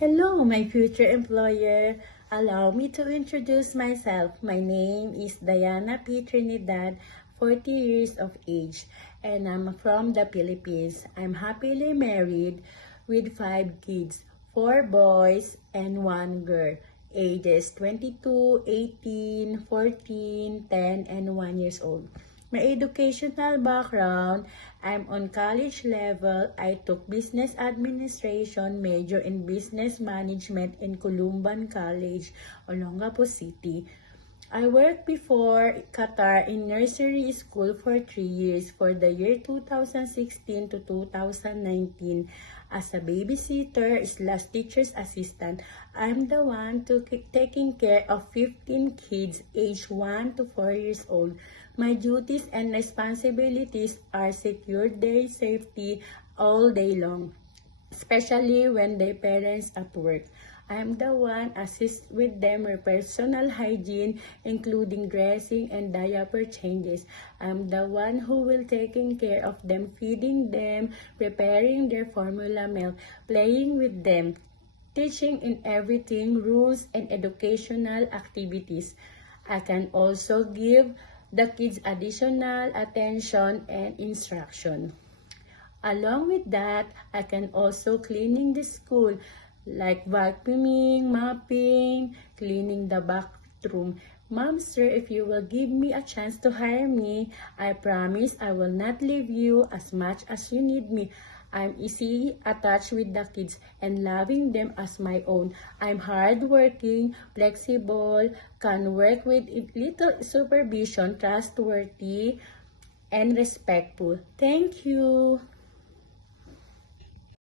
Hello, my future employer. Allow me to introduce myself. My name is Diana P. Trinidad, 40 years of age, and I'm from the Philippines. I'm happily married with 5 kids, 4 boys and 1 girl, ages 22, 18, 14, 10, and 1 years old. My educational background, I'm on college level. I took business administration, major in business management in Columban College, Olongapo City. I worked before Qatar in nursery school for 3 years for the year 2016 to 2019 as a babysitter slash teacher's assistant. I'm the one taking care of 15 kids aged 1 to 4 years old. My duties and responsibilities are secure their safety all day long, especially when their parents at work. I am the one assist with them with personal hygiene, including dressing and diaper changes. I am the one who will taking care of them, feeding them, preparing their formula milk, playing with them, teaching in everything, rules and educational activities. I can also give the kids additional attention and instruction. Along with that, I can also cleaning the school, like vacuuming, mopping, cleaning the bathroom. Mom, sir, if you will give me a chance to hire me, I promise I will not leave you as much as you need me. I'm easy attached with the kids and loving them as my own. I'm hardworking, flexible, can work with little supervision, trustworthy, and respectful. Thank you.